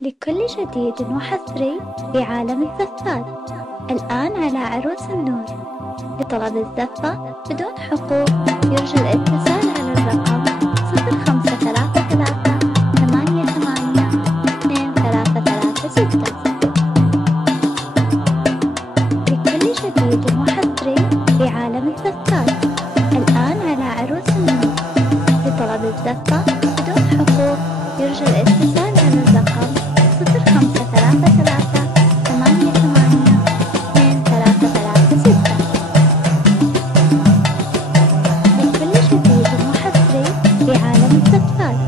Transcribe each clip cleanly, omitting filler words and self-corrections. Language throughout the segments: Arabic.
لكل جديد وحصري في عالم الزفات. الآن على عروس النور. لطلب الزفة بدون حقوق يرجى الاتصال على الرقم 0533882336. لكل جديد وحصري في عالم الزفات. الآن على عروس النور. لطلب الزفة بدون حقوق يرجى الاتصال على الرقم 0533882336. لكل جديد وحصري في عالم الزفات.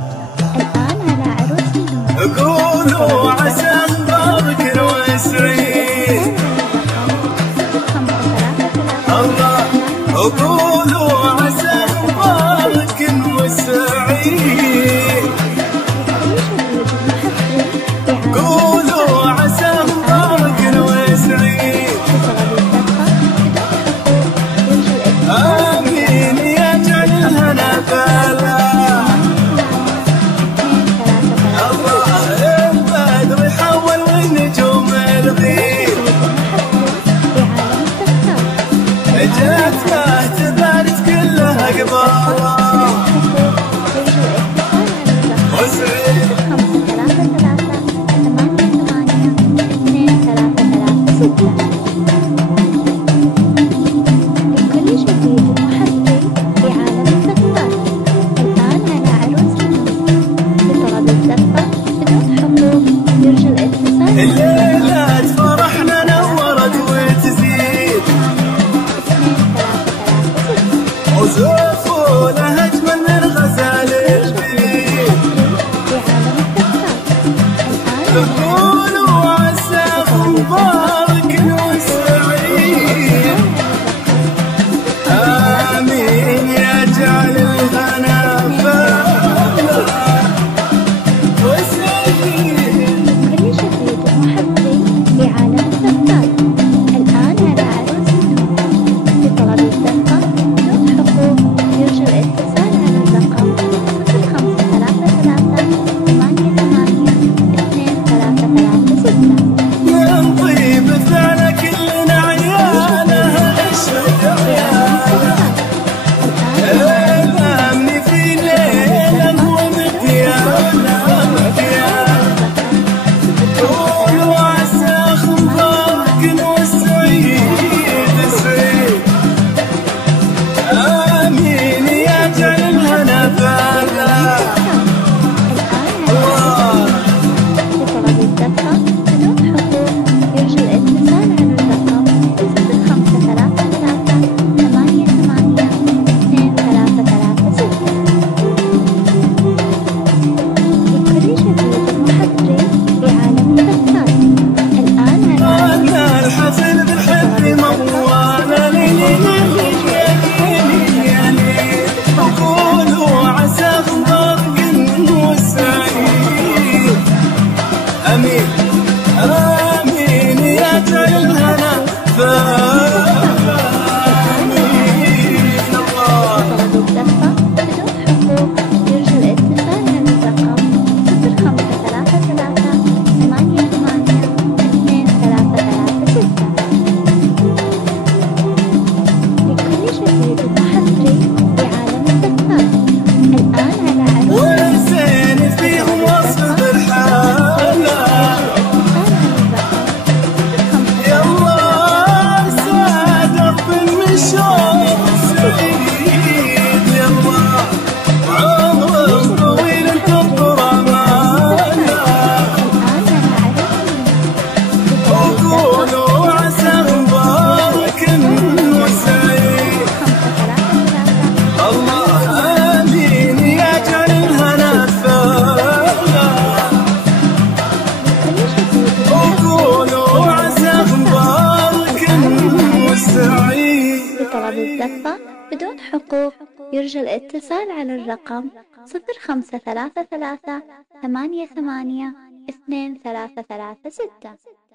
الآن على عروس النور. قولوا عسى مبارك وسعيد الله. قولوا عسى مبارك وسعيد. قولوا عسى مبارك وسعيد. آمين يجعل الهنا بالا. الله البدر يحول والنجوم الغيب. جات له تبارك كلها قباله وسعيد. لكل جديد وحصري في عالم الزفات. الآن على عروس النور. لطلب الزفة بدون حقوق يرجى الاتصال. الليلة فرحنا نورت وتزيد وزوفوا لها أجمل من غزال البيت. في عالم الزفات. الآن قولوا عسى مبارك وسعيد. آمين يجعل الهنا بالا وسعيد. كل جديد وحصري في عالم الزفات. الآن على عروس النور. لطلب الزفة بدون حقوق يرجى الاتصال على الرقم 0533882336. من طيب فعل كلنا عيالها اشهد عيالها. الامن في ليله ومكيالها مكيالها. قولوا عسى مبارك وسعيد سعيد. آمين يجعل الهنا بالا. لطلب الزفة بدون حقوق يرجى الاتصال على الرقم 0533882336. لكل جديد وحصري في عالم الزفات. الآن على أنا الحفل بالحب موالة قولوا عسى مبارك وسعيد. آمين آمين يجعل الهنا آمين الله. طلب الزفة بدون حقوق يرجى الاتصال على الرقم 0533882336. لكل جديد وحصري في عالم الزفات. الآن على عروس والزين فيهم وصف بالحالة. يلا سعد بالمشوار سعيد. يلا عمر طويل انتظر امانه. وقولوا عسى مبارك وسعيد. الله آمين يجعل الهنا فالا. وقولوا عسى مبارك وسعيد. لطلب الزفة بدون حقوق يرجى الاتصال على الرقم 0533882336.